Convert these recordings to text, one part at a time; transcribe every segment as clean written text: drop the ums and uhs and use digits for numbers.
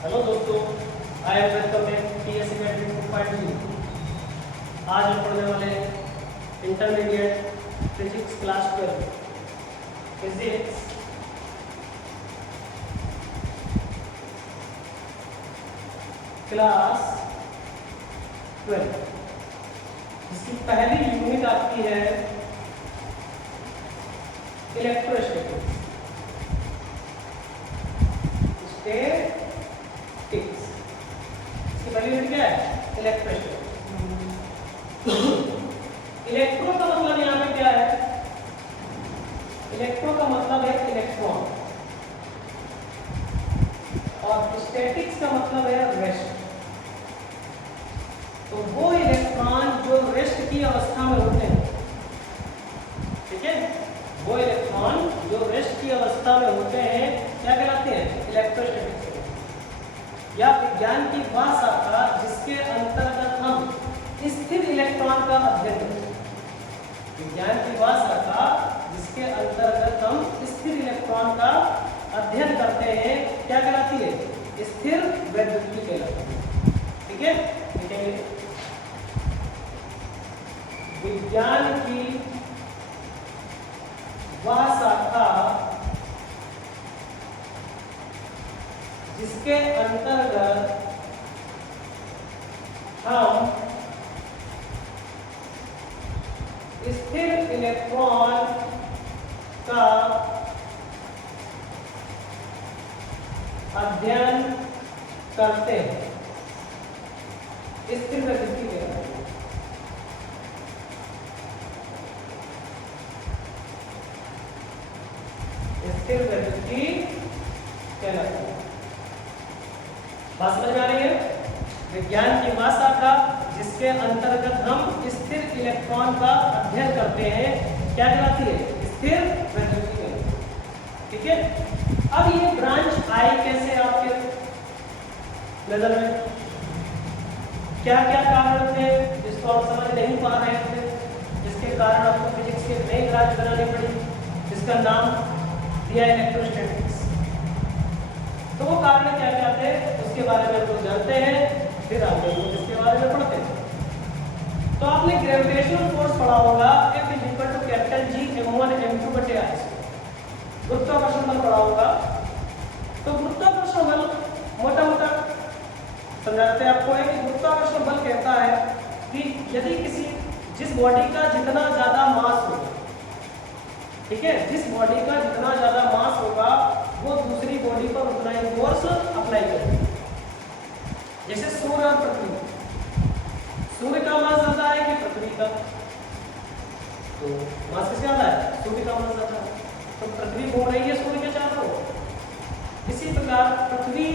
Hello दोस्तों, I am welcome back TS academy 2.0। आज हम पढ़ने वाले intermediate physics class 12 physics class 12, जिसकी पहली यूनिट आपकी है इलेक्ट्रोस्टैटिक्स। इसकी पहली यूनिट क्या है? इलेक्ट्रोस्टैटिक्स। इलेक्ट्रो का मतलब यहाँ पे क्या है? इलेक्ट्रो का मतलब है इलेक्ट्रॉन और स्टैटिक्स का मतलब है रेस्ट। तो वो इलेक्ट्रॉन जो रेस्ट की अवस्था में होते हैं, ठीक है, वो इलेक्ट्रॉन जो रेस्ट की अवस्था में होते हैं क्या कहलाते हैं? इलेक्ट्रोस्टैटिक्स। या विज्ञान की वह शाखा जिसके अंतर्गत हम स्थिर इलेक्ट्रॉन का अध्ययन करते हैं। विज्ञान की वह शाखा जिसके अंतर्गत हम स्थिर इलेक्ट्रॉन का अध्ययन करते हैं क्या कहलाती है? स्थिर वैद्युतिकी कहलाती है। ठीक है, लिखेंगे विज्ञान की वह शाखा जिसके अंतर्गत हम स्थिर इलेक्ट्रॉन का अध्ययन करते हैं, स्थिर वैद्युतिकी कहलाती है। स्थिर वैद्युतिकी कहलाती है। बात समझ में आ रही है? विज्ञान की वह शाखा जिसके अंतर्गत हम स्थिर इलेक्ट्रॉन का अध्ययन करते हैं क्या कहलाती है? स्थिर वैद्युतिकी कहलाती है। ठीक है, अब ये ब्रांच आई कैसे आपके नजर में? क्या क्या कारण थे जिसको आप समझ नहीं पा रहे थे, जिसके कारण आपको फिजिक्स की नई ब्रांच बनानी पड़ी, जिसका नाम दिया इलेक्ट्रोस्टैटिक्स? तो वो कारण क्या क्या थे उसके बारे में हम लोग जानते हैं, फिर आगे लोग इसके बारे में पढ़ते हैं। तो आपने ग्रेविटेशनल फोर्स पढ़ा होगा, F = capital G m1 m2/r²। गुरुत्वाकर्षण बल पढ़ा होगा। तो गुरुत्वाकर्षण बल मोटा मोटा समझाते हैं आपको है कि गुरुत्वाकर्षण बल कहता है कि यदि जिस बॉडी का जितना ज्यादा मास होगा, ठीक है, जिस बॉडी का जितना ज्यादा मास होगा वो दूसरी बॉडी पर उतना ही फोर्स अप्लाई करेगी। जैसे सूर्य और पृथ्वी, सूर्य का मास ज्यादा है कि पृथ्वी का? तो मास किसका ज्यादा है? सूर्य का मास ज्यादा है। तो पृथ्वी घूम रही है सूर्य के चारों ओर। इसी प्रकार पृथ्वी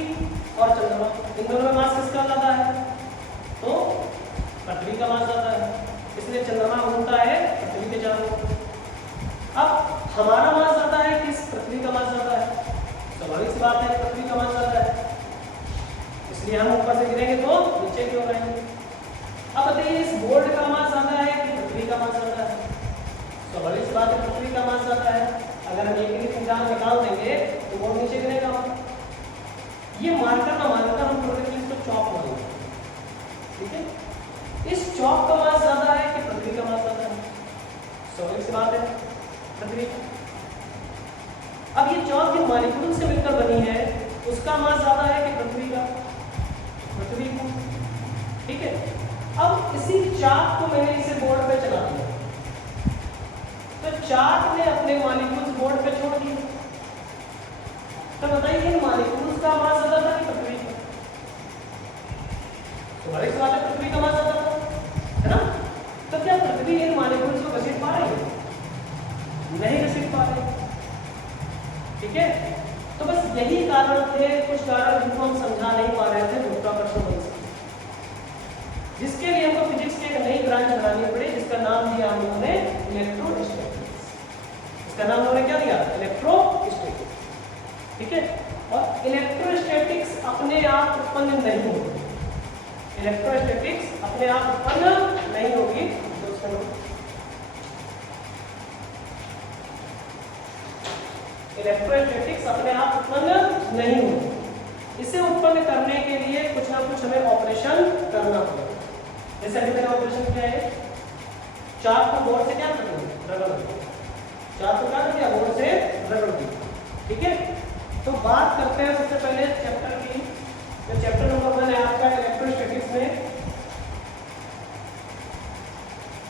और चंद्रमा, इन दोनों में मास किसका ज्यादा है? तो पृथ्वी का मास ज्यादा है, इसलिए चंद्रमा घूमता है पृथ्वी के चारों ओर। अब हमारा मास ज्यादा है कि पृथ्वी का मास ज्यादा है? स्वाभाविक सी बात है, पृथ्वी का मास ज्यादा है, इसलिए हम ऊपर से गिरेंगे तो नीचे की ओर आएंगे। अब बताइए इस बोर्ड का मास ज्यादा है कि पृथ्वी का मास ज्यादा है? स्वाभाविक सी बात है, पृथ्वी का मास ज्यादा है। अगर हम एक निकाल देंगे तो बोर्ड नीचे गिरेगा। ये मार्कर ना मानकर हम प्रोजेक्ट इसको चौक मानेंगे। ठीक है, इस चौक का मास ज्यादा है कि पृथ्वी का मास ज्यादा है? स्वाभाविक सी बात है, पृथ्वी। अब ये चौक जो मॉलिक्यूल से मिलकर बनी है उसका मास ज्यादा है कि पृथ्वी का? पृथ्वी का। ठीक है, अब इसी चार्ट को मैंने इसे बोर्ड पे चला दिया तो चार्ट ने अपने मॉलिक्यूल्स बोर्ड पे छोड़ दिए। तो बताइए इन मॉलिक्यूल्स का मास ज्यादा था कि पृथ्वी का? स्वाभाविक बात है, पृथ्वी का मास ज्यादा था, है ना? तो क्या पृथ्वी इन मॉलिक्यूल्स को घसीट पा रही है? नहीं घसीट पा रही। ठीक है, तो बस यही कारण थे, कुछ कारण जिनको हम समझा नहीं पा रहे थे गुरुत्वाकर्षण बल से, जिसके लिए हमको फिजिक्स की एक नई ब्रांच बनानी पड़ी, जिसका नाम दिया हम लोगों ने इलेक्ट्रोस्टैटिक्स। इसका नाम उन्होंने क्या दिया? इलेक्ट्रोस्टैटिक्स। ठीक है, और इलेक्ट्रोस्टैटिक्स अपने आप उत्पन्न नहीं होगी। इलेक्ट्रोस्टैटिक्स अपने आप उत्पन्न नहीं होगी। इलेक्ट्रोस्टैटिक्स अपने आप उत्पन्न नहीं होगी। इसे उत्पन्न करने के लिए कुछ ना कुछ हमें ऑपरेशन करना पड़ेगा। जैसे अभी मैंने ऑपरेशन किया है, चार्ज को बोर्ड से क्या कर दिया, रगड़ दिया, चार्ज को क्या कर दिया, बोर्ड से रगड़ दिया। ठीक है, तो बात करते हैं सबसे पहले चैप्टर की। जो चैप्टर नंबर 1 है आपका इलेक्ट्रोस्टैटिक्स में,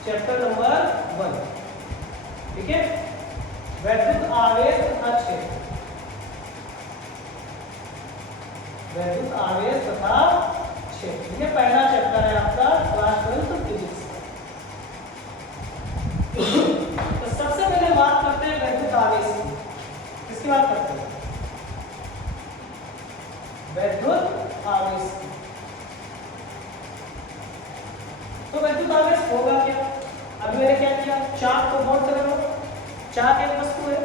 चैप्टर नंबर 1, ठीक है, वैद्युत आवेश तथा क्षेत्र, वैद्युत आवेश तथा क्षेत्र, ये पहला चैप्टर है आपका क्लास 12 फिजिक्स। तो सबसे पहले बात करते हैं वैद्युत आवेश की। किसकी बात करते हैं, वैद्युत आवेश की। तो वैद्युत आवेश होगा क्या, अभी मैंने क्या किया, चार्ज को बोर्ड से रखो, चार्ज एक वस्तु है,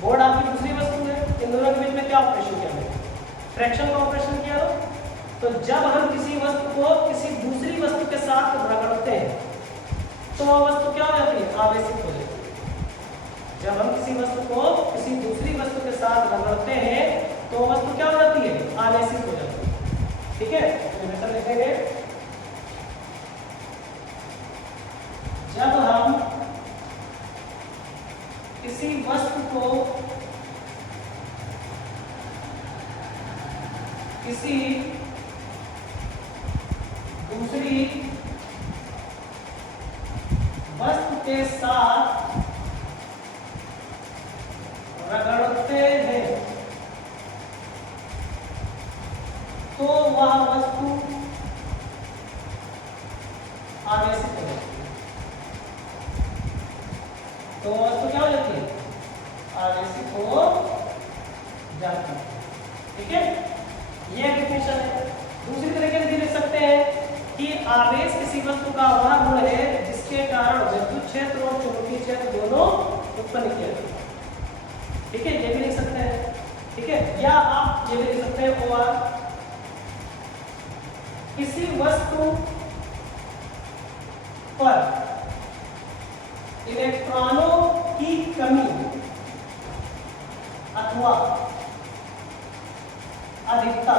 बोर्ड आपकी दूसरी वस्तु है, इन दोनों के बीच में क्या ऑपरेशन किया मैंने, फ्रैक्शन का ऑपरेशन किया। तो जब हम किसी वस्तु को किसी दूसरी वस्तु के साथ रगड़ते हैं तो वह वस्तु क्या हो जाती है, आवेशित हो जाती है। जब हम किसी वस्तु को किसी दूसरी वस्तु के साथ रगड़ते हैं तो वह वस्तु क्या हो जाती है, आवेशित हो जाती है। ठीक है, तो लिखेंगे, जब हम किसी वस्तु को किसी दूसरी वस्तु के साथ रगड़ते हैं तो वह वस्तु आवेशित हो जाती है। तो वस्तु क्या हो जाती है, आवेशित हो जाती है। ठीक है, यह डेफिनेशन है। दूसरी तरीके से लिख सकते हैं कि आवेश किसी वस्तु का वह गुण है जिसके कारण विद्युत क्षेत्र और चुंबकीय क्षेत्र दोनों उत्पन्न किया जाता है। ठीक है, ये भी लिख सकते हैं। ठीक है, या आप ये भी लिख सकते हैं, और किसी वस्तु पर इलेक्ट्रॉनों की कमी अथवा अधिकता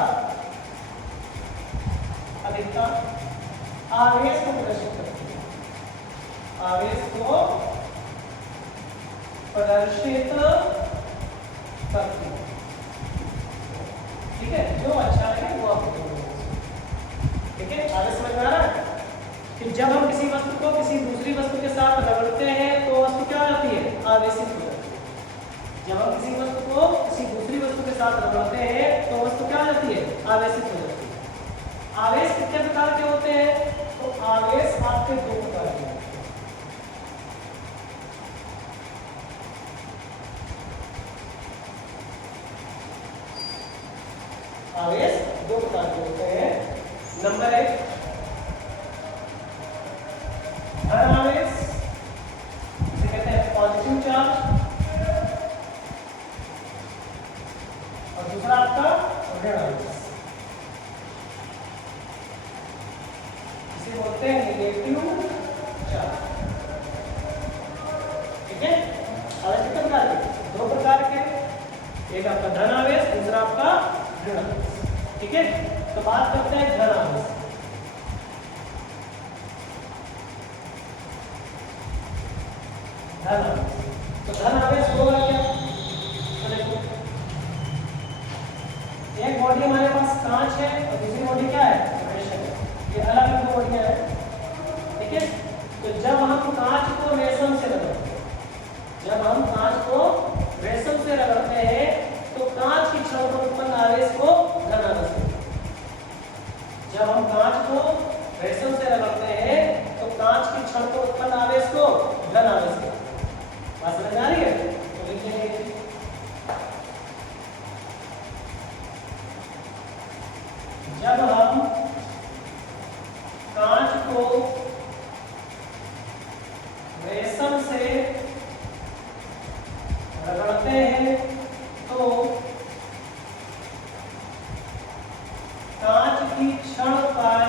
आवेश को प्रदर्शित करती है, आवेश को प्रदर्शित करती है। ठीक है, जो अच्छा है वो आप ठीक है, आगे समझ में आ रहा है कि जब हम किसी वस्तु को किसी दूसरी वस्तु के साथ रगड़ते हैं तो वस्तु क्या हो जाती है, आवेशित हो जाती है। जब हम किसी वस्तु को किसी दूसरी वस्तु के साथ रगड़ते हैं तो वस्तु क्या हो जाती है, आवेशित हो जाती है। आवेश कितने प्रकार के होते हैं, तो आवेश आपके दो प्रकार के होते हैं। आवेश दो प्रकार के होते हैं। नंबर 1 धन आवेश, जिसे कहते हैं पॉजिटिव चार्ज, और दूसरा आपका ऋण आवेश, इसे बोलते हैं नेगेटिव चार्ज। ठीक है, आवेश कितने प्रकार के, दो प्रकार के, एक आपका धन आवेश, दूसरा आपका ऋण आवेश। ठीक है, तो बात करते हैं धन आवेश। धन आवेश, तो धन आवेश होगा क्या, तो देखो एक बॉडी हमारे पास कांच है और दूसरी बॉडी क्या है, रेशम है। ये अलग अलग बॉडियां हैं। ठीक है, तो जब हम कांच को रेशम से रगड़ते हैं, जब हम कांच को रेशम से रगड़ते हैं तो कांच की क्षण पर उत्पन्न आवेश को धन आवेश कहते हैं। जब हम कांच को रेशम से रगड़ते हैं तो कांच की क्षण पर उत्पन्न आवेश को धन आवेश कहते हैं। बात समझ आ रही है, तो लिखिए, जब हम कांच को रेशम से रगड़ते हैं तो कांच की क्षण पर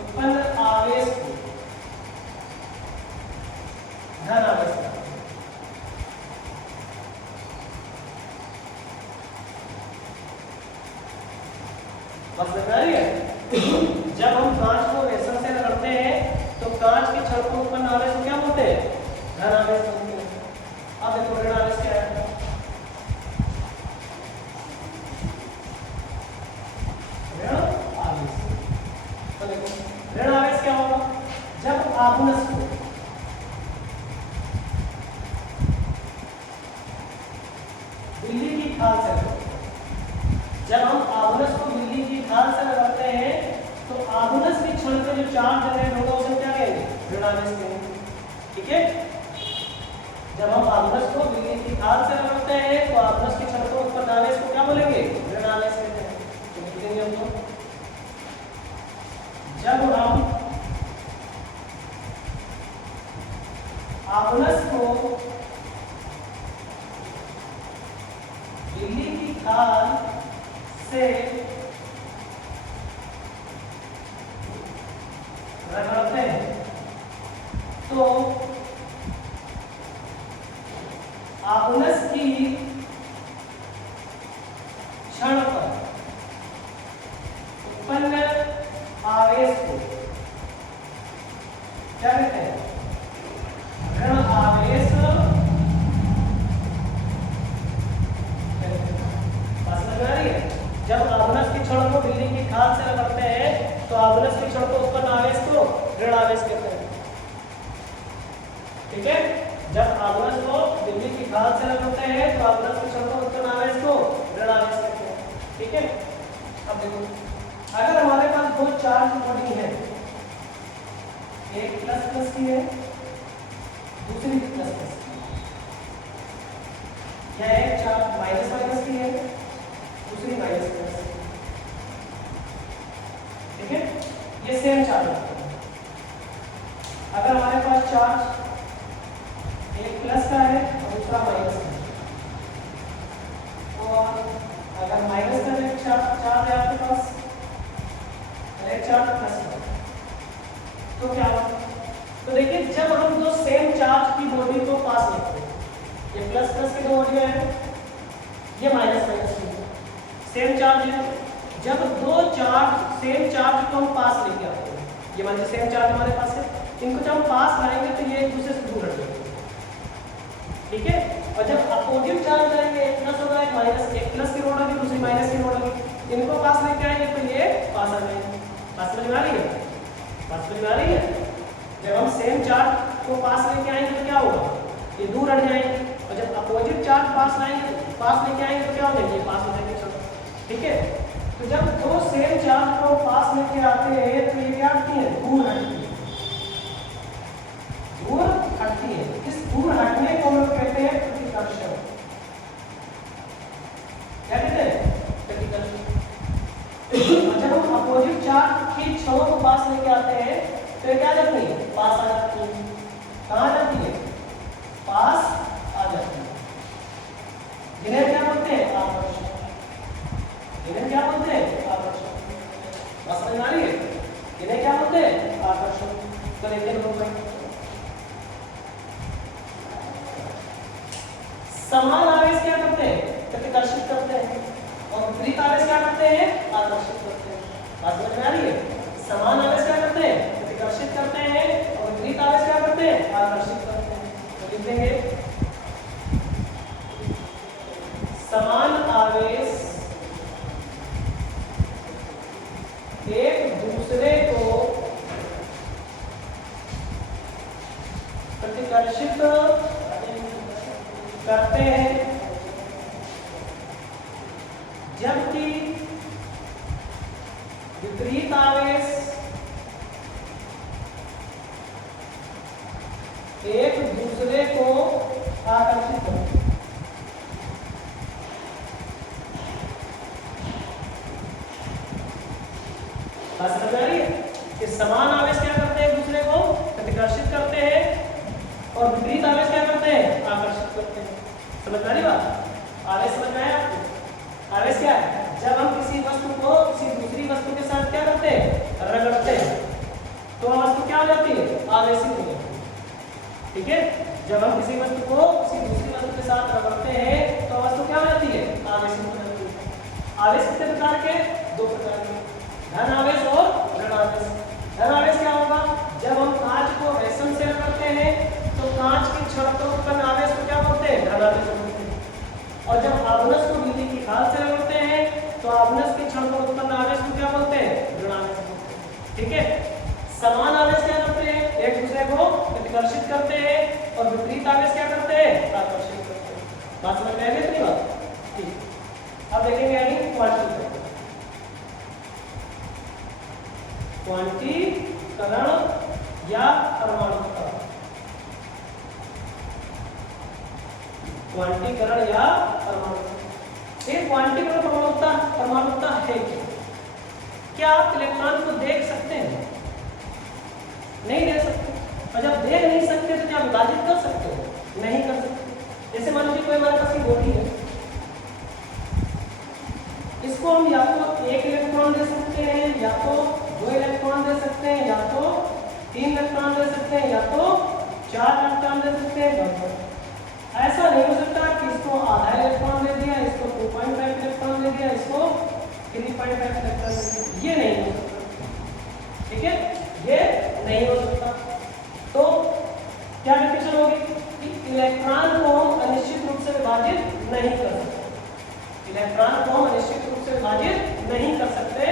उत्पन्न आवेश को धन आवेश कहते हैं। बात समझ में आ रही है? जब हम कांच को रेशम से रगड़ते हैं तो कांच के छड़ को उत्पन्न आवेश को क्या बोलते हैं? धन आवेश बोलते हैं। अब देखो ऋण आवेश क्या है? ऋण आवेश, तो देखो ऋण आवेश क्या होगा? जब आभुनस को बिल्ली की खाल से जब हम आभुनस को बिल्ली की खाल से लगाते हैं तो आभुनस की क्षण पे जो चार्ज जनरेट होगा उसे क्या कहेंगे? ऋण आवेश कहेंगे। ठीक है, जब हम आभुनस को बिल्ली की खाल से लगाते हैं तो आभुनस की क्षण को उत्पन्न आवेश को क्या बोलेंगे? ऋण आवेश कहते हैं। तो लिखेंगे हम लोग जब हम आभुनस को बिल्ली की खाल से रगड़ते हैं तो आभुनस की क्षण पर उत्पन्न आवेश को क्या कहते हैं? ऋण आवेश। जब आभुनस की क्षण को बिल्ली की खाल से रगड़ते हैं तो आभुनस की क्षण को उत्पन्न आवेश को ऋण आवेश कहते हैं। ठीक है, जब आभुनस को बिल्ली की खाल से रगड़ते हैं तो आभुनस की क्षण को उत्पन्न आवेश को ऋण आवेश कहते हैं। ठीक है, अब देखो अगर हमारे पास दो चार्ज बॉडी है, एक प्लस प्लस की है दूसरी भी प्लस प्लस की, या एक चार्ज माइनस माइनस की है दूसरी माइनस प्लस। ठीक है, ये सेम चार्ज है। अगर हमारे पास चार्ज एक प्लस का है और दूसरा माइनस का है, और अगर माइनस का एक चार्ज है आपके पास और एक चार्ज प्लस का, तो क्या होगा? तो देखिए जब हम दो सेम चार्ज की बॉडी को पास लेते हैं, ये प्लस प्लस की दो बॉडी है, ये माइनस माइनस की सेम चार्ज है। जब दो चार्ज सेम चार्ज को हम पास लेके आते हैं, ये मान लीजिए सेम चार्ज हमारे पास है, इनको जब हम पास लाएंगे तो ये एक दूसरे से दूर हट जाएंगे। ठीक है, और जब अपोजिट चार्ज लाएंगे, एक प्लस होगा एक माइनस, एक प्लस की रोड होगी दूसरी माइनस की रोड होगी, इनको पास लेके आएंगे तो ये पास आ जाएंगे। बात समझ में आ रही है? बात समझ में आ रही है? जब हम सेम चार्ज को पास लेके आएंगे तो क्या होगा? ये दूर हट जाएंगे, और जब अपोजिट चार्ज पास लाएंगे पास लेके आएंगे तो क्या हो जाएंगे? पास हो जाएंगे। ठीक है, तो जब दो सेम चार्ज को पास लेके आते हैं तो ये क्या हटती है? दूर हटती है। दूर हटती है। इस दूर हटने को हम लोग कहते हैं प्रतिकर्षण। क्या कहते हैं? प्रतिकर्षण। जब हम अपोजिट चार्ज की क्षणों को पास लेके आते हैं तो ये क्या जाती है? पास आ जाती है। कहाँ जाती है? पास आ जाती है। जिन्हें क्या बोलते हैं? आकर्षण। इन्हें क्या बोलते हैं? आकर्षण। बस समझ आ रही है? इन्हें क्या बोलते हैं? आकर्षण। तो देखते हैं लोग समान आवेश क्या करते हैं? प्रतिकर्षित करते हैं, और विपरीत आवेश क्या करते हैं? आकर्षित करते हैं। बात समझ में आ रही है? समान आवेश क्या करते हैं? प्रतिकर्षित करते हैं, और विपरीत आवेश क्या करते हैं? आकर्षित करते हैं। तो लिख देंगे समान आवेश एक दूसरे को प्रतिकर्षित करते हैं, जबकि विपरीत आवेश एक दूसरे को आकर्षित करते हैं। बात समझ आ रही है? कि समान आवेश क्या करते हैं? एक दूसरे को प्रतिकर्षित करते हैं, और विपरीत आवेश क्या करते हैं? आकर्षित करते हैं। समझ आ रही बात? आवेश समझ में आया आपको? आवेश क्या है? जब हम किसी वस्तु को किसी दूसरी वस्तु के साथ क्या करते हैं? रगड़ते हैं, तो वह वस्तु क्या हो जाती है? आवेशित हो जाती है। ठीक है, जब हम किसी वस्तु को किसी दूसरी वस्तु के साथ रगड़ते हैं तो वस्तु क्या हो जाती है? आवेशित हो जाती है। आवेश कितने प्रकार के? दो प्रकार के, धन आवेश और ऋण आवेश। धन आवेश क्या होगा, जब हम कांच को रेशम से रगड़ते हैं तो कांच के छड़ पर उत्पन्न आवेश को क्या बोलते हैं, धन आवेश बोलते हैं। और जब आभनस को बिजली की खाल से रगड़ते हैं तो आभनस के छड़ पर उत्पन्न आवेश को क्या बोलते हैं, ऋण आवेश बोलते हैं। ठीक है, समान आवेश क्या करते हैं, एक दूसरे को प्रतिकर्षित करते हैं, और विपरीत आवेश क्या करते हैं, आकर्षित करते हैं। बात समझ में आ गई इतनी बात? ठीक, अब देखेंगे यानी क्वांटीकरण। क्वांटीकरण या परमाणुकरण, क्वांटीकरण या परमाणुकरण। ये क्वांटीकरण परमाणुकता है क्या आप इलेक्ट्रॉन को देख सकते हैं? नहीं देख सकते। और जब देख नहीं सकते तो क्या विभाजित कर सकते हो? नहीं कर सकते। जैसे मान लीजिए कोई हमारे पास गोली है, इसको हम या तो एक इलेक्ट्रॉन दे सकते हैं, या तो दो इलेक्ट्रॉन दे सकते हैं, या तो तीन इलेक्ट्रॉन दे सकते हैं, या तो चार इलेक्ट्रॉन दे सकते हैं। ऐसा नहीं हो सकता कि इसको आधा इलेक्ट्रॉन दे दिया, इसको 2.5 इलेक्ट्रॉन दे दिया, इसको 3.5 इलेक्ट्रॉन दे दिया, ये नहीं हो सकता। ठीक है, ये नहीं हो सकता। तो क्या डिफिनेशन होगी कि इलेक्ट्रॉन को हम अनिश्चित रूप से विभाजित नहीं कर सकते। इलेक्ट्रॉन को हम अनिश्चित रूप से विभाजित नहीं कर सकते।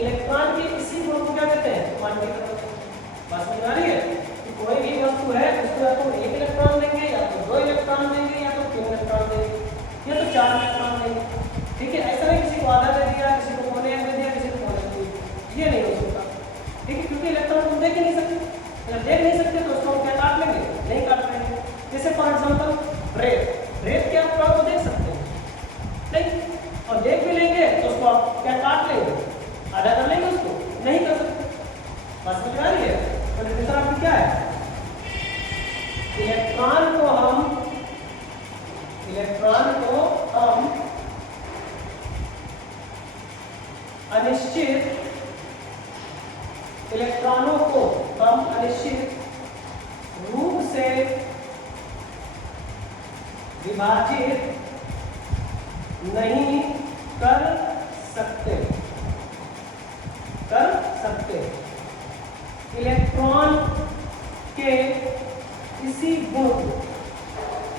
इलेक्ट्रॉन के इसी गुण को क्या कहते हैं, क्वांटीकरण। बात समझ आ रही है? तो कोई भी वस्तु है उसको या तो एक इलेक्ट्रॉन देंगे, या तो दो इलेक्ट्रॉन देंगे, या तो तीन इलेक्ट्रॉन देंगे, या तो चार इलेक्ट्रॉन देंगे। ठीक है, ऐसा नहीं किसी को आधा दे दिया, किसी को पौने दे दिया, किसी को पौने दे दिया, ये नहीं हो सकता। ठीक है, क्योंकि इलेक्ट्रॉन को देख ही नहीं सकते। अगर देख नहीं सकते तो उसको हम क्या काट लेंगे, नहीं काट पाएंगे। जैसे फॉर एग्जाम्पल रेत के आप को देख सकते हैं नहीं, और देख भी लेंगे तो उसको आप क्या काट लेंगे, आधा कर लेंगे, उसको नहीं कर सकते। बात समझ आ रही है? तो डिफिनेशन आपकी क्या है, इलेक्ट्रॉन को हम अनिश्चित, इलेक्ट्रॉनों को हम अनिश्चित रूप से विभाजित नहीं कर सकते। इलेक्ट्रॉन के इसी गुण को,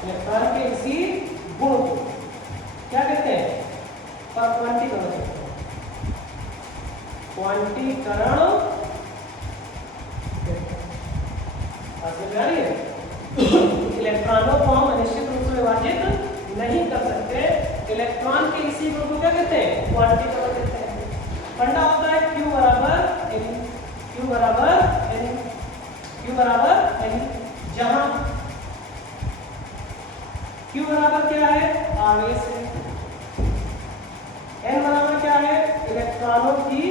इलेक्ट्रॉन के इसी गुण को क्या कहते हैं, क्वांटीकरण। क्वांटीकरण समझ आ रही है? इलेक्ट्रॉनों को हम अनिश्चित रूप से विभाजित नहीं कर सकते। इलेक्ट्रॉन के इसी गुण को क्या कहते हैं, क्वांटीकरण कहते हैं। फंडा होता है Q बराबर N, Q बराबर N, Q बराबर N, जहां Q बराबर क्या है, आवेश है, N बराबर क्या है, इलेक्ट्रॉनों की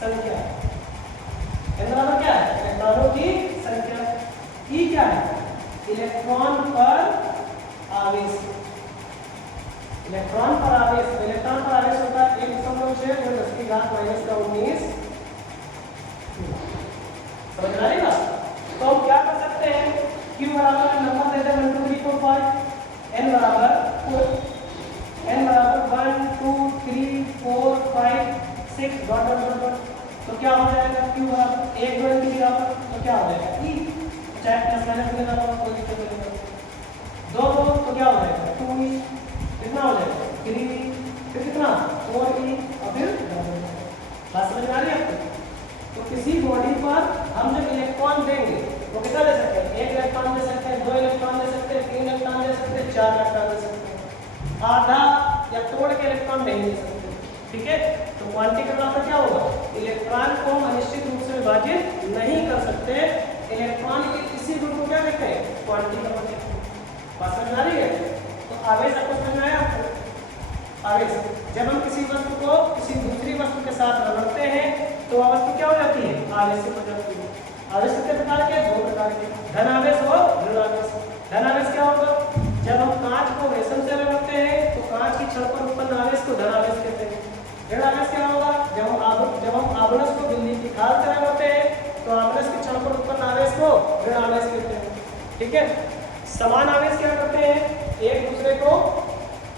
संख्या, N बराबर क्या है, इलेक्ट्रॉनों की संख्या, E क्या है, इलेक्ट्रॉन पर आवेश, इलेक्ट्रॉन पर आवेश, इलेक्ट्रॉन पर आवेश होता है 1.6 × 10⁻⁻19। समझ आ रही बात? तो हम क्या कर सकते हैं, Q बराबर नंबर दे दे 1 2 3 4 5, N बराबर 1 2 3 4 5 6 डॉट डॉट डॉट डॉट। तो क्या हो जाएगा, Q बराबर 1 2 की जगह पर तो क्या हो जाएगा, E, चाहे प्लस माइनस में लगा हो, कोई दिक्कत नहीं है। 2 2 तो क्या हो जाएगा, 2E, कितना हो जाएगा, 3E, फिर कितना 4E, और फिर बात समझ में आ रही है आपको? तो किसी बॉडी पर हम जब इलेक्ट्रॉन देंगे तो कितना दे सकते हैं, 1 इलेक्ट्रॉन दे सकते हैं, 2 इलेक्ट्रॉन दे सकते हैं, 3 इलेक्ट्रॉन दे सकते हैं, 4 इलेक्ट्रॉन दे सकते हैं, आधा या तोड़ के इलेक्ट्रॉन नहीं दे सकते। ठीक है, तो क्वांटीकरण आपका क्या होगा, इलेक्ट्रॉन को हम अनिश्चित रूप से विभाजित नहीं कर सकते। इलेक्ट्रॉन के किसी गुण को क्या कहते हैं, क्वांटीकरण कहते हैं। बात समझ आ रही है? तो आवेश आपको समझ में आया? आवेश, जब हम किसी वस्तु को किसी दूसरी वस्तु के साथ रगड़ते हैं तो वह वस्तु क्या हो जाती है, आवेशित हो जाती है। आवेश कितने प्रकार के, 2 प्रकार के, धन आवेश और ऋण आवेश। धन आवेश क्या होगा, जब हम कांच को रेशम से रगड़ते हैं तो कांच की छड़ पर उत्पन्न आवेश को धन आवेश कहते हैं। ऋण आवेश क्या होगा, जब हम आभनस को बिजली की खाल से रगड़ते हैं तो आभनस की छड़ पर उत्पन्न आवेश को ऋण आवेश कहते हैं। ठीक है, समान आवेश क्या करते हैं, एक दूसरे को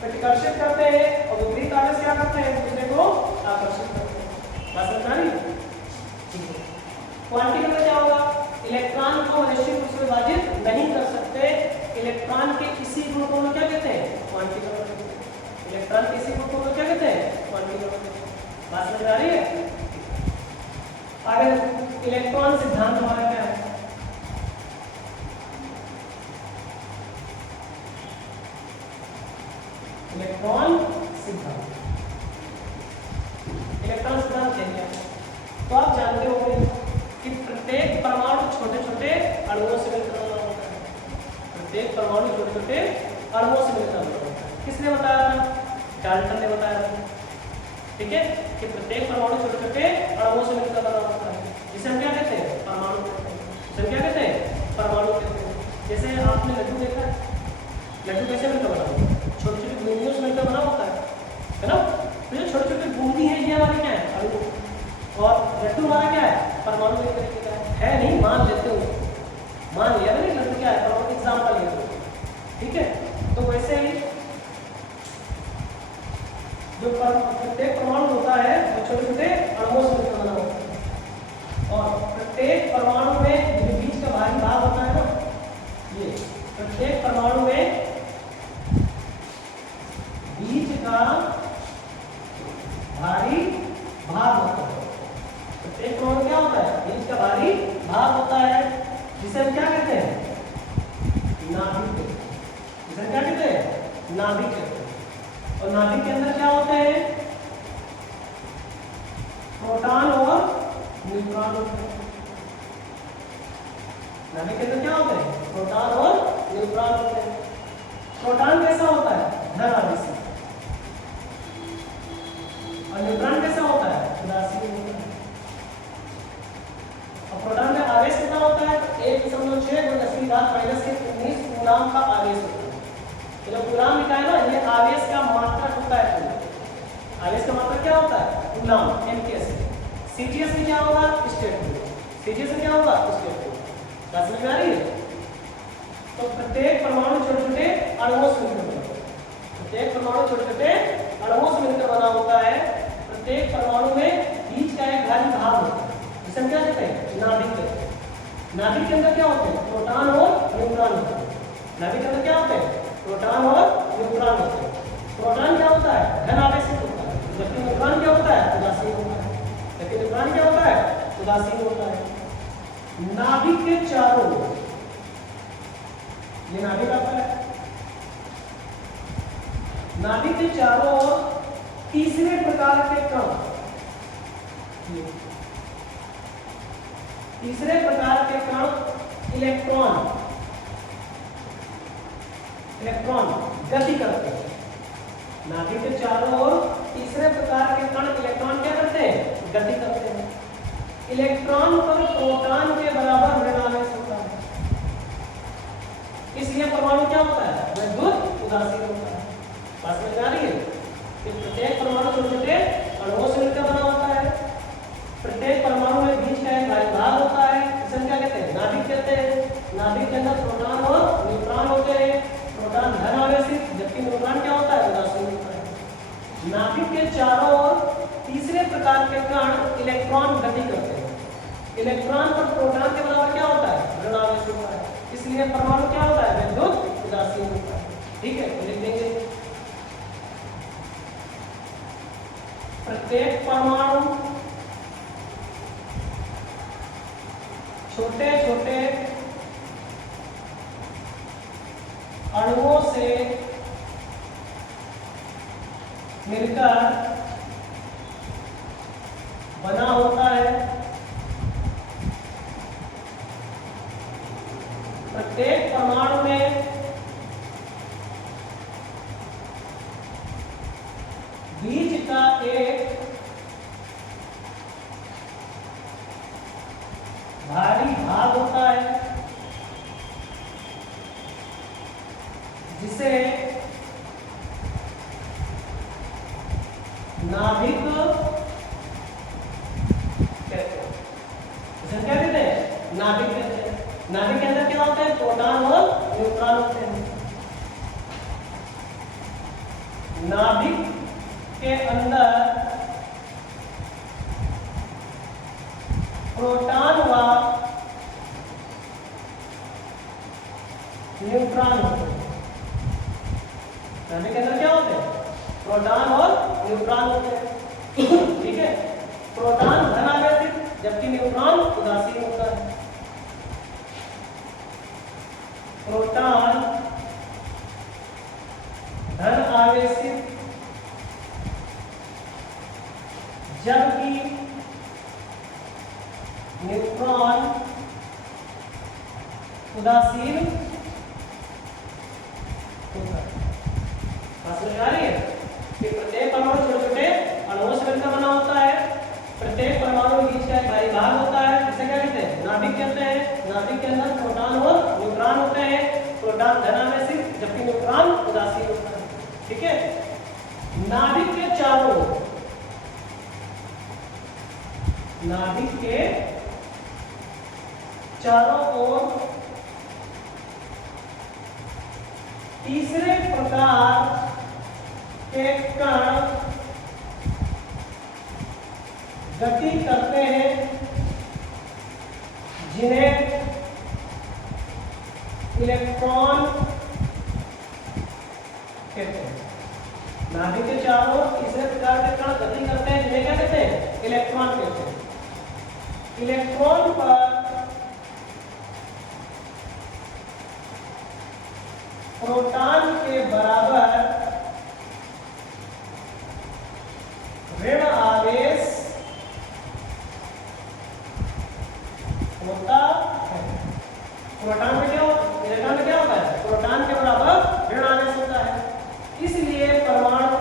प्रतिकर्षित करते हैं और विपरीत आवेश क्या करते हैं, दूसरे को आकर्षित करते हैं। बात समझ आ रही है? ठीक है। क्वांटिकल में क्या होगा, इलेक्ट्रॉन को निश्चित रूप से विभाजित नहीं कर सकते, इलेक्ट्रॉन के इसी गुण को क्या कहते हैं, क्वांटिकल कहते हैं। इलेक्ट्रॉन के इसी गुण को क्या कहते हैं, क्वांटिकल कहते हैं। बात समझ आ रही है? आगे इलेक्ट्रॉन सिद्धांत हमारा क्या है, इलेक्ट्रॉन सिद्धांत। इलेक्ट्रॉन सिद्धांत क्या है, तो आप जानते होंगे कि प्रत्येक परमाणु छोटे छोटे अणुओं से मिलकर बना होता है। प्रत्येक परमाणु छोटे छोटे अणुओं से मिलकर बना होता है। किसने बताया था, डाल्टन ने बताया था। ठीक है, कि प्रत्येक परमाणु छोटे छोटे अणुओं से मिलकर बना होता है, जिसे हम क्या कहते हैं, परमाणु कहते हैं। जिसे हम क्या कहते हैं, परमाणु कहते हैं। जैसे आपने लड्डू देखा है, लड्डू कैसे मिलकर बना होता है, छोटी छोटी बूंदियों से मिलकर बना होता है ना। तो जो छोटी छोटी बूंदी है ये हमारी क्या है, अणु, और लड्डू हमारा क्या है, परमाणु एक तरीके का है नहीं, मान लेते हो, मान लिया ना लड्डू क्या है, परमाणु एग्जाम्पल लेते हो। ठीक है, तो वैसे ही जो प्रत्येक परमाणु होता है वो छोटे छोटे अणुओं से मिलकर बना होता है, और प्रत्येक परमाणु में जो बीच का भारी भाग होता है ना, ये प्रत्येक परमाणु में बीच का भारी भाग होता है। प्रत्येक परमाणु क्या होता है, बीच का भारी भाग होता है, जिसे हम क्या कहते हैं, नाभिक। जिसे हम क्या कहते हैं, नाभिक कहते हैं। और नाभिक के अंदर क्या होते हैं, प्रोटॉन और न्यूट्रॉन होते हैं। नाभिक के अंदर क्या होते हैं, प्रोटॉन और न्यूट्रॉन होते हैं। प्रोटॉन कैसा होता है, धन आवेशी, और न्यूट्रॉन कैसा होता है, उदासीन होता है। और प्रोटॉन में आवेश कितना होता है, 1.6 × 10⁻⁻⁹ का आवेश होता है। तो जब कूलाम लिखा है ना, ये आवेश का मात्रक होता है। आवेश का मात्रक क्या होता है, कूलाम, एमकेएस। सीजीएस में क्या होगा, स्टेट में। सीजीएस में क्या होगा, स्टेट में। बात समझ में आ रही है? तो प्रत्येक परमाणु छोटे छोटे अणुओं से मिलकर बना होता है। प्रत्येक परमाणु छोटे छोटे अणुओं से मिलकर बना होता है। प्रत्येक परमाणु में बीच का एक भारी भाग होता है, जिसे हम क्या कहते हैं, नाभिक कहते हैं। नाभिक के अंदर क्या होते हैं, प्रोटॉन और न्यूट्रॉन होते हैं। नाभिक के अंदर क्या होते हैं, प्रोटॉन और न्यूट्रॉन होते हैं। प्रोटॉन क्या होता है, धन आवेशित होता है, जबकि न्यूट्रॉन क्या होता है, उदासीन होता है। जबकि न्यूट्रॉन क्या होता है, उदासीन होता है। नाभिक के चारों ओर, ये नाभिक आता है, नाभिक के चारों ओर तीसरे प्रकार के कण, तीसरे प्रकार के कण इलेक्ट्रॉन, इलेक्ट्रॉन गति करते हैं। नाभिक के चारों ओर तीसरे प्रकार के कण इलेक्ट्रॉन क्या करते हैं, गति करते हैं। इलेक्ट्रॉन पर प्रोटॉन के बराबर ऋण आवेश होता है, इसलिए परमाणु क्या होता है, विद्युत उदासीन होता है। बात समझ में आ रही है? कि प्रत्येक परमाणु छोटे छोटे अणुओं से मिलकर बना होता है। प्रत्येक परमाणु में बीच का एक भारी भाग होता है, इसे हम क्या कहते हैं, नाभिक कहते हैं। नाभिक के अंदर प्रोटॉन और न्यूट्रॉन होते हैं। प्रोटॉन धन आवेशित, जबकि न्यूट्रॉन क्या होता है, उदासीन होता है। नाभिक के चारों ओर तीसरे प्रकार के कण इलेक्ट्रॉन गति करते हैं। इलेक्ट्रॉन पर प्रोटॉन के बराबर क्या होता है, ऋण आवेश होता है, इसलिए परमाणु क्या होता है, विद्युत उदासीन होता है। ठीक है, लिख देंगे प्रत्येक परमाणु छोटे छोटे अणुओं से मिलकर बना होता है। प्रत्येक परमाणु में बीच का एक भारी भाग होता है, जिसे नाभिक कहते हैं। इसे क्या कहते हैं, नाभिक कहते हैं। नाभिक के अंदर क्या होता है, प्रोटॉन और न्यूट्रॉन होते हैं। नाभिक के अंदर प्रोटॉन व न्यूट्रॉन होते हैं। नाभिक के अंदर क्या होते हैं? प्रोटॉन और न्यूट्रॉन होते हैं। ठीक है, प्रोटॉन धन आवेशित जबकि न्यूट्रॉन उदासीन होता है। प्रोटॉन धन आवेशित जबकि न्यूट्रॉन उदासीन होता है। बात समझ आ रही है कि प्रत्येक परमाणु छोटे छोटे अणुओं से मिलकर बना होता है। प्रत्येक परमाणु के बीच का एक भारी भाग होता है, इसे क्या कहते हैं? नाभिक कहते हैं। नाभिक के अंदर प्रोटॉन और न्यूट्रॉन होते हैं। प्रोटॉन धन आवेशित जबकि न्यूट्रॉन उदासीन होता है। ठीक है, नाभिक के चारों ओर तीसरे प्रकार के कण गति करते हैं जिन्हें इलेक्ट्रॉन कहते हैं। नाभिक के चारों ओर तीसरे प्रकार के कण गति करते हैं जिन्हें क्या कहते हैं? इलेक्ट्रॉन कहते हैं। इलेक्ट्रॉन पर प्रोटॉन के बराबर ऋण आवेश होता है। प्रोटॉन में क्या होता है? इलेक्ट्रॉन में क्या होता है? प्रोटॉन के बराबर ऋण आवेश होता है। इसलिए परमाणु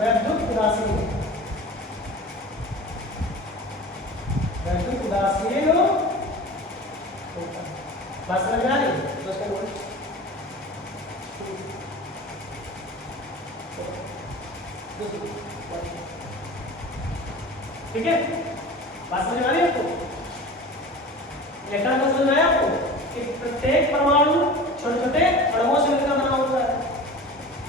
वैद्युत उदासीन होता है। वैद्युत उदासीन होता है। बात समझ में आ रही है? तो इसका बोल ठीक है, बात समझ में आ रही है आपको? इलेक्ट्रॉन का समझ में आया आपको कि प्रत्येक परमाणु छोटे छोटे अणुओं से मिलकर बना होता है।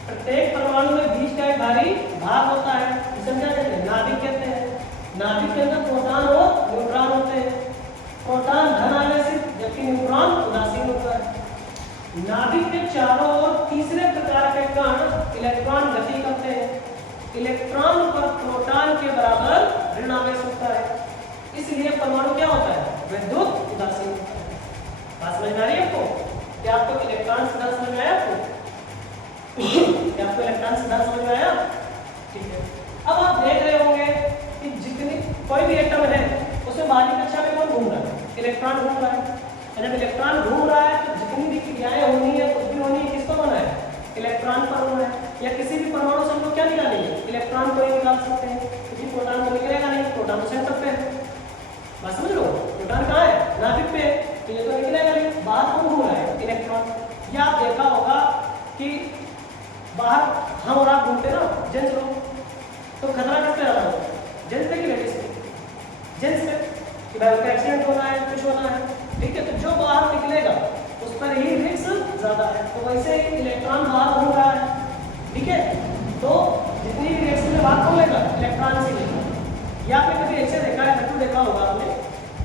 प्रत्येक परमाणु में बीच का एक भारी भाग होता है, इसे क्या कहते हैं? नाभिक कहते हैं। नाभिक के अंदर प्रोटॉन और न्यूट्रॉन होते हैं। प्रोटॉन धन आवेशित जबकि न्यूट्रॉन उदासीन होता है। नाभिक के चारों ओर तीसरे प्रकार के कण इलेक्ट्रॉन गति करते हैं। इलेक्ट्रॉन पर प्रोटॉन के बराबर ऋण आवेश होता है। इसलिए परमाणु क्या होता है? विद्युत उदासीन होता है। बात समझ में आ रही है आपको? क्या आपको इलेक्ट्रॉन सिद्धांत समझ में आया आपको? क्या आपको इलेक्ट्रॉन सिद्धांत समझ में आया? ठीक है, अब आप देख रहे होंगे कि जितनी कोई भी एटम है उसमें बाहरी कक्षा में कौन घूम रहा है? इलेक्ट्रॉन घूम रहा है। जब इलेक्ट्रॉन घूम रहा है तो जितनी भी क्रियाएं होनी है, कुछ भी होनी है, किसको होना है? इलेक्ट्रॉन पर होना है। या किसी भी परमाणु से हम लोग क्या निकालेंगे? इलेक्ट्रॉन को ही निकाल सकते हैं, क्योंकि प्रोटॉन को निकलेगा नहीं, प्रोटॉन तो सेंटर पे है। बात समझ लो, प्रोटॉन कहाँ है? नाभिक पे, तो ये तो निकलेगा नहीं। बाहर कौन घूम रहा है? इलेक्ट्रॉन। या आप देखा होगा कि बाहर हम और आप घूमते ना जेंट्स लोग, तो खतरा किससे ज्यादा होता है? जेंट्स पे कि लेडीज पे? जेंट्स पे, कि भाई उसका एक्सीडेंट होना है, कुछ होना है। ठीक है, तो जो बाहर निकलेगा उस पर ही रिस्क ज्यादा है। तो वैसे ही इलेक्ट्रॉन बाहर घूम रहा है। ठीक है, तो जितनी भी रिएक्शन में बात कौन लेगा? इलेक्ट्रॉन से लेगा। या आपने कभी ऐसे देखा है, लड्डू देखा होगा आपने,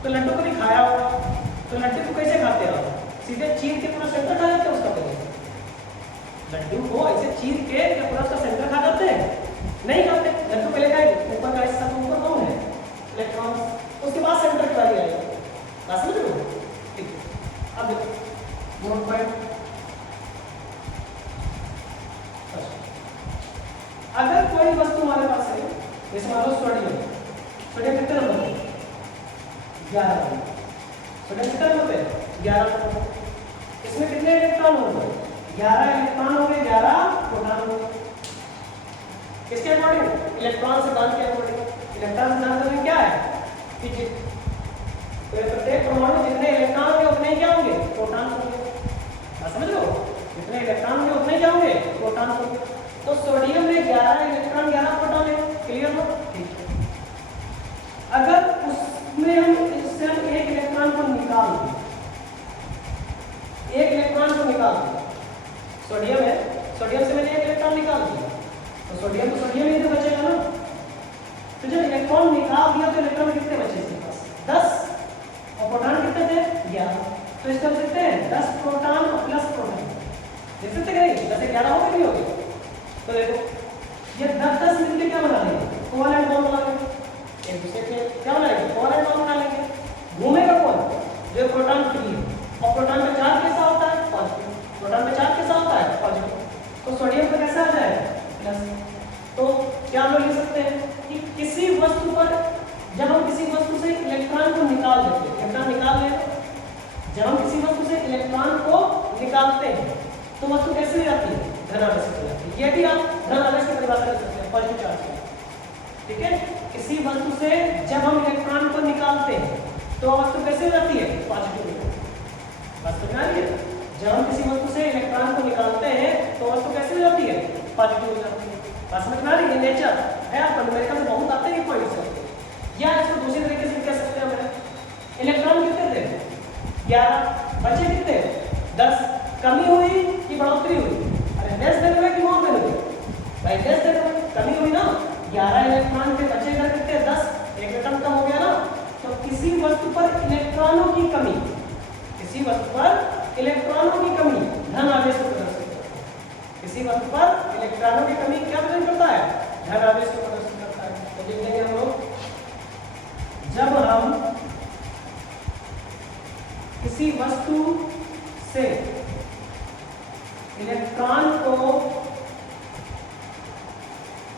तो लड्डू कभी खाया होगा, तो लड्डू को कैसे खाते हैं आप? सीधे चीर के पूरा सेंटर खा जाते हैं उसका? पहले लड्डू को ऐसे चीर के क्या पूरा उसका सेंटर खा जाते हैं? नहीं खाते। लड्डू पहले खाएंगे ऊपर का हिस्सा, तो ऊपर कौन है? इलेक्ट्रॉन। उसके बाद सेंटर की बारी आएगी। बात समझ लो? ठीक है, अब देखो नोट पॉइंट। अगर कोई वस्तु हमारे पास है, जैसे मान लो सोडियम। सोडियम कितने नंबर पे? 11 नंबर। सोडियम कितने नंबर पे? 11 नंबर। इसमें कितने इलेक्ट्रॉन होंगे? 11 इलेक्ट्रॉन होंगे, 11 प्रोटॉन होंगे। किसके अकॉर्डिंग? इलेक्ट्रॉन सिद्धांत के अकॉर्डिंग। इलेक्ट्रॉन सिद्धांत में क्या है कि प्रत्येक परमाणु जितने इलेक्ट्रॉन होंगे उतने ही क्या होंगे? प्रोटॉन होंगे। बात समझ लो? जितने इलेक्ट्रॉन होंगे उतने क्या होंगे? प्रोटॉन होंगे। तो सोडियम में 11 इलेक्ट्रॉन 11 प्रोटॉन है। क्लियर हो? ठीक है। अगर उसमें हम इससे एक इलेक्ट्रॉन को निकाल दें, एक सोडियम तो सोडियम ही तो बचेगा ना। तो जब इलेक्ट्रॉन निकाल दिया तो इलेक्ट्रॉन कितने बचे इसके पास? 10 और प्रोटॉन कितने थे? 11। तो इसको लिख सकते हैं 10 प्रोटॉन और प्लस प्रोटॉन। देख सकते हैं नहीं 10 11 हो गए नहीं हो गए? तो देखो ये 10 मिलके क्या बना लेंगे? कोवैलेंट बॉन्ड बना लेंगे। एक दूसरे के क्या बनाएंगे? कोवैलेंट बॉन्ड बना लेंगे। घूमेगा कौन? जो प्रोटॉन फ्री है। और प्रोटॉन का चार्ज कैसा होता है? पॉजिटिव। प्रोटॉन का चार्ज कैसा होता है? पॉजिटिव। तो सोडियम का कैसा आ जाएगा? प्लस। तो क्या हम लोग लिख सकते हैं कि किसी वस्तु पर जब हम किसी वस्तु से इलेक्ट्रॉन को निकाल देते हैं, इलेक्ट्रॉन निकाल लें, जब हम किसी वस्तु से इलेक्ट्रॉन को निकालते हैं तो वस्तु कैसे हो जाती है? धनावेशित हो जाती है। ये भी आप धनावेश की परिभाषा कर सकते हैं, पॉजिटिव चार्ज। ठीक है, किसी वस्तु से जब हम इलेक्ट्रॉन को निकालते हैं तो वस्तु कैसे हो जाती है? पॉजिटिव हो जाती है। बात समझ में आ रही है? जब हम किसी वस्तु से इलेक्ट्रॉन को निकालते हैं तो वस्तु कैसे हो जाती है? पॉजिटिव हो जाती है। बात समझ में आ रही है? नेचर है, आपको न्यूमेरिकल में बहुत आते हैं पॉइंट्स से। या इसको दूसरी तरीके से कह सकते हैं हम, इलेक्ट्रॉन कितने थे? 11, बचे कितने? 10। कमी हुई कि बढ़ोतरी हुई? अरे लेस देन हुए कि मोर देन हुए? भाई लेस देन हुए, कमी हुई ना। 11 इलेक्ट्रॉन के बचे इधर कितने? 10, एक एटम कम हो गया ना। तो किसी वस्तु पर इलेक्ट्रॉनों की कमी, किसी वस्तु पर इलेक्ट्रॉनों की कमी धन आवेश को प्रदर्शित करता है। किसी वस्तु पर इलेक्ट्रॉनों की कमी क्या प्रदर्शित करता है? धन आवेश को प्रदर्शित करता है। तो देख लेंगे हम लोग, जब हम किसी वस्तु से इलेक्ट्रॉन को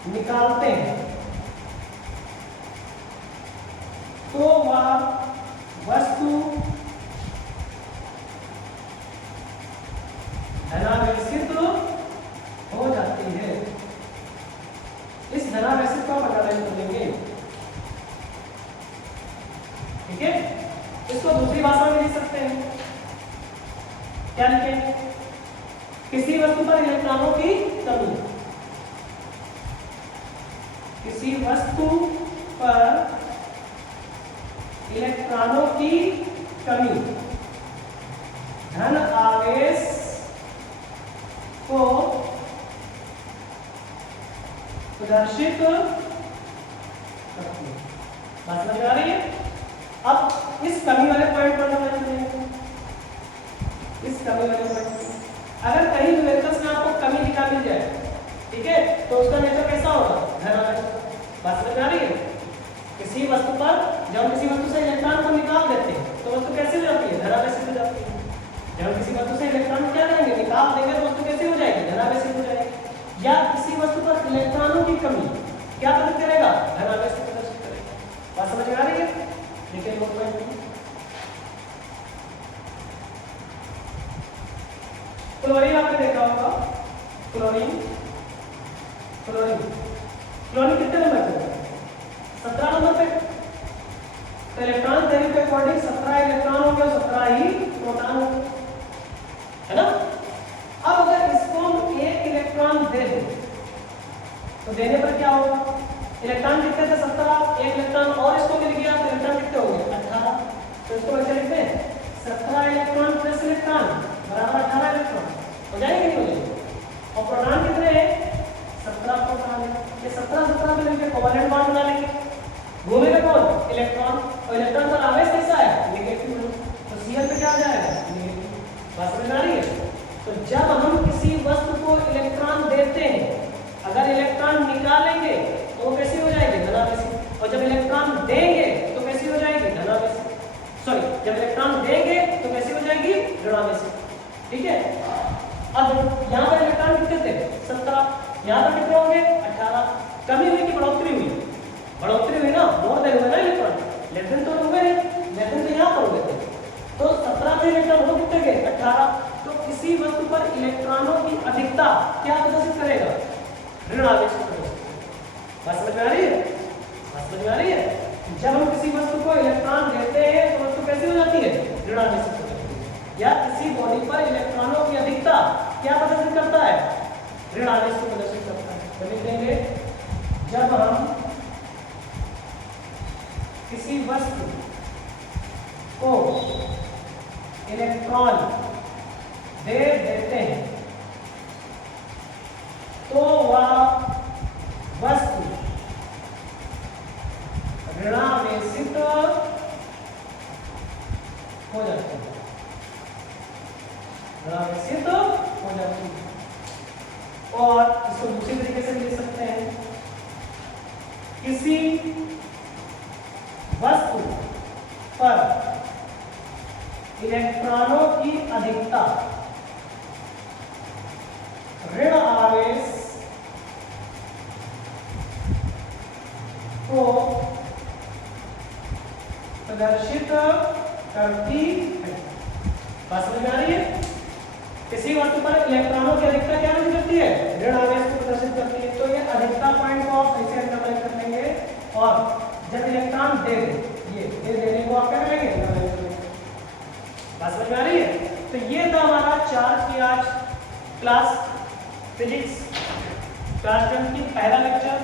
निकालते हैं तो वह वस्तु धनावेशित हो जाती है। इस धनावेशित का वर्णन करेंगे। ठीक है, इसको दूसरी भाषा में लिख सकते हैं। क्या लिखें? किसी वस्तु पर इलेक्ट्रॉनों की कमी, किसी वस्तु पर इलेक्ट्रॉनों की कमी धन आवेश को प्रदर्शित करती है। बात समझ आ रही है? अब इस कमी वाले पॉइंट पर हम चलेंगे। इस कमी वाले पॉइंट अगर कहीं न्यूमेरिकल्स में आपको कमी लिखा मिल जाए, ठीक है, तो उसका नेचर कैसा होगा? धनावेश। बात समझ आ रही है? किसी वस्तु पर जब हम किसी वस्तु से इलेक्ट्रॉन को निकाल देते हैं तो वस्तु कैसे हो जाती है? धनावेशित हो जाती है। जब हम किसी वस्तु से इलेक्ट्रॉन क्या करेंगे? निकाल देंगे तो वस्तु कैसे हो जाएगी? धनावेशित हो जाएगी। या किसी वस्तु पर इलेक्ट्रॉनों की कमी क्या प्रदर्शित करेगा? धनावेश को प्रदर्शित करेगा। बात समझ में आ रही है? देखिए नोट पॉइंट, क्लोरीन आपने देखा होगा। क्लोरीन क्लोरीन क्लोरीन कितने नंबर पे? 17 नंबर पे। तो इलेक्ट्रॉन थ्योरी के अकॉर्डिंग 17 इलेक्ट्रॉन हो गए, 17 ही प्रोटॉन हो गए, है ना। अब अगर इसको हम एक इलेक्ट्रॉन दे दें तो देने पर क्या होगा? इलेक्ट्रॉन कितने थे? 17, एक इलेक्ट्रॉन और इसको मिल गया तो इलेक्ट्रॉन कितने हो गए? 18। तो इसको कैसे लिखते हैं? 17 इलेक्ट्रॉन प्लस इलेक्ट्रॉन बराबर 18 इलेक्ट्रॉन हो जाएंगे नहीं हो जाएंगे? और प्रोटॉन कितने हैं? 17 प्रोटॉन है। ये 17 मिलकर कोवैलेंट बॉन्ड बना लेंगे। घूमेगा कौन? इलेक्ट्रॉन। और इलेक्ट्रॉन पर आवेश कैसा है? नेगेटिव। तो Cl पे क्या आ जाएगा? नेगेटिव। बात समझ में आ रही है? तो जब हम किसी वस्तु को इलेक्ट्रॉन देते हैं, अगर इलेक्ट्रॉन निकालेंगे तो वो कैसी हो जाएगी? धनावेशित। और जब इलेक्ट्रॉन देंगे तो कैसी हो जाएगी? धनावेशित। सॉरी, जब इलेक्ट्रॉन देंगे तो कैसी हो जाएगी? ऋणावेशित। ठीक है, अब यहाँ पर इलेक्ट्रॉन कितने थे? 17, यहाँ पर कितने होंगे? 18। कमी हुई कि बढ़ोतरी हुई? बढ़ोतरी हुई ना, मोर देन हुए ना इलेक्ट्रॉन। लेस देन तो हुए नहीं, लेस देन तो यहाँ पर हुए थे। तो 17 में इलेक्ट्रॉन हो कितने गए? 18। तो किसी वस्तु पर इलेक्ट्रॉनों की अधिकता क्या प्रदर्शित करेगा? ऋण आवेश को प्रदर्शित करेगा। बात समझ में आ रही है? बात समझ में आ रही है? जब हम किसी वस्तु को इलेक्ट्रॉन देते हैं तो वस्तु कैसी हो जाती है? ऋण आवेश हो जाती है। या किसी बॉडी पर इलेक्ट्रॉनों की अधिकता क्या प्रदर्शित करता है? ऋण आवेश को प्रदर्शित करता है। तो लिख देंगे, जब हम किसी वस्तु को इलेक्ट्रॉन दे देते हैं तो वह हो जाती है, ऋणावेशित हो जाती है। और इसको दूसरी तरीके से लिख सकते हैं, किसी वस्तु पर इलेक्ट्रॉनों की अधिकता ऋण आवेश को प्रदर्शित करती है। बात समझ में आ रही है? किसी वस्तु पर इलेक्ट्रॉनों की अधिकता क्या करती है? ऋण आवेश को प्रदर्शित करती है। तो ये अधिकता पॉइंट को आप ऐसे अंडरलाइन कर लेंगे, और जब इलेक्ट्रॉन दे ये देने को आप क्या करेंगे? बात समझ में आ रही है? तो ये था हमारा चार्ज की आज क्लास फिजिक्स क्लास 10 की पहला लेक्चर,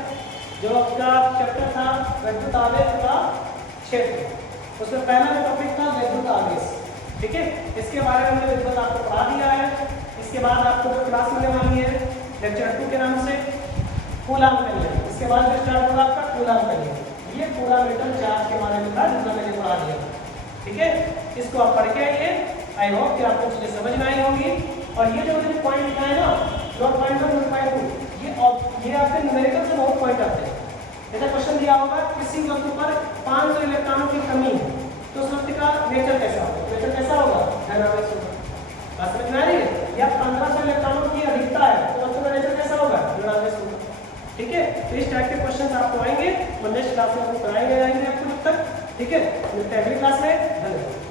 जो आपका चैप्टर था विद्युत आवेश का क्षेत्र। उसमें पहला टॉपिक था विद्युत आवेश। ठीक है, इसके बारे में हमने विद्युत आपको पढ़ा दिया है। इसके बाद आपको जो क्लास मिलने वाली है लेक्चर 2 के नाम से कूलाम का नियम, इसके बाद जो स्टार्ट होगा आपका कूलाम का नियम। ये पूरा मेटल चार्ज के बारे में था जितना मैंने पढ़ा दिया। ठीक है, इसको आप पढ़ के आइए। आई होप कि आपको चीजें समझ में आई होंगी। और ये जो मैंने पॉइंट लिखा है ना 0.1 ये आपके न्यूमेरिकल से बहुत पॉइंट आते हैं। जैसे क्वेश्चन दिया होगा किसी वस्तु पर 500 इलेक्ट्रॉनों की कमी है, तो उस वस्तु का नेचर कैसा होगा? नेचर कैसा होगा? ऋणावेश होगा। बात समझ में आ रही है? या 1500 इलेक्ट्रॉनों की अधिकता है, तो वस्तु का नेचर कैसा होगा? ऋणावेश होगा। ठीक है, तो इस टाइप के क्वेश्चन आपको आएंगे, नेक्स्ट क्लास में आपको कराए जाएंगे आपको तब तक। ठीक है, मिलते हैं अगली क्लास में। धन्यवाद।